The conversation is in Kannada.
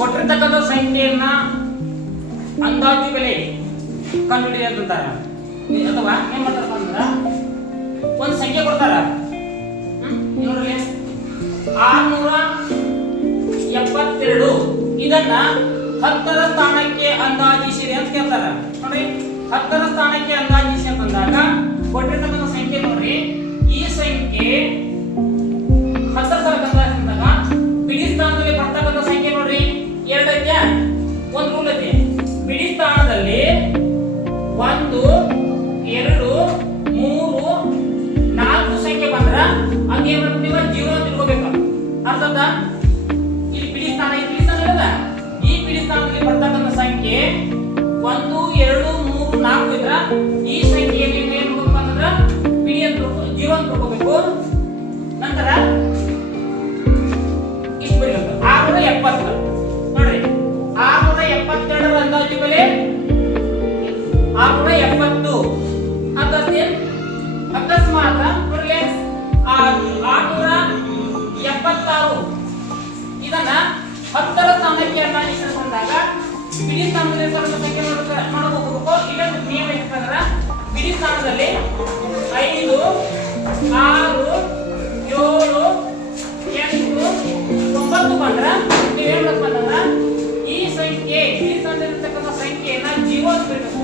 ಕೊಟ್ಟಿರ್ತಕ್ಕಂಥ ಸಂಖ್ಯೆಯನ್ನ ಅಂದಾಜು ಬೆಲೆ ಕಂಡುಹಿಡಿಯ ಅಂತಾರ. ಅಥವಾ ಏನ್ ಮಾಡ್ತಾರಪ್ಪ ಅಂದ್ರ ಒಂದು ಸಂಖ್ಯೆ ಕೊಡ್ತಾರ. ನೋಡ್ರಿ 672 ಇದನ್ನ 10ರ ಸ್ಥಾನಕ್ಕೆ ಅಂದಾಜಿಸಿರಿ ಅಂತ ಕೇಳ್ತಾರ. ನೋಡ್ರಿ 10ರ ಸ್ಥಾನಕ್ಕೆ ಅಂದಾಜಿಸಿ ಅಂತಂದಾಗ ಕೊಟ್ಟಿರ್ತಕ್ಕಂಥ ಸಂಖ್ಯೆ ನೋಡ್ರಿ, ಈ ಸಂಖ್ಯೆ 10ರ ಸ್ಥಾನಕ್ಕೆ ಅಂದಾಜಿಸಿದಾಗ ಬಿಡಿ ಸ್ಥಾನದಲ್ಲಿ ಬರ್ತಕ್ಕಂಥ ಸಂಖ್ಯೆ ನೋಡ್ರಿ 2 ಐತೆ, ಒಂದು ರೂಲ್ ಐತೆ. ಬಿಡಿ ಸ್ಥಾನದಲ್ಲಿ 1 2 3 4 ಸಂಖ್ಯೆ ಬಂದ್ರ ಅದೇನ್ ಮಾಡ್ತೀವಿ, 0 ಅಂತ ತಿಳ್ಕೋಬೇಕು. ಅರ್ಥಾತ್ ಇಲ್ಲಿ ಬಿಡಿ ಸ್ಥಾನ ಇಲ್ಲದ ಈ ಬಿಡಿ ಸ್ಥಾನದಲ್ಲಿ ಬರ್ತಕ್ಕಂಥ ಸಂಖ್ಯೆ 1 2 3 4 ಇದ್ರ ಈ ಸಂಖ್ಯೆಯಲ್ಲಿ ಏನ್ ಮಾಡ್ಬೇಕು ಅಂತಂದ್ರ ಬಿಡಿ ಅಂತ 0 ಅಂತ ತಿಳ್ಕೋಬೇಕು. ನಂತರ ಇಷ್ಟು ಬರೀಬೇಕು 670. ನೋಡ್ರಿ 672ರ ಅಂದಾಜು ಬೆಲೆ 670. ಅಕಸ್ಮಾತ್ ನೋಡ್ರಿ 676 ಇದನ್ನ 10ರ ಸ್ಥಾನಕ್ಕೆ ಅಂದಾಜಿಸಿದಾಗ ಬಿಡಿ ಸ್ಥಾನದಲ್ಲಿ ಸಂಖ್ಯೆ ನೋಡಬೇಕು. ಇದೊಂದು ನಿಯಮ ಏನಂತಂದ್ರ ಬಿಡಿ ಸ್ಥಾನದಲ್ಲಿ 5 6 7 8 9 ಬಂದ್ರ ನೀವೇನ್ ಮಾಡ್ಬೇಕು ಅಂತಂದ್ರ ಈ ಸಂಖ್ಯೆ ಬಿಡಿ ಸ್ಥಾನದಲ್ಲಿರ್ತಕ್ಕಂಥ ಸಂಖ್ಯೆಯನ್ನ 0 ಅಂತ ಬಿಡಬೇಕು.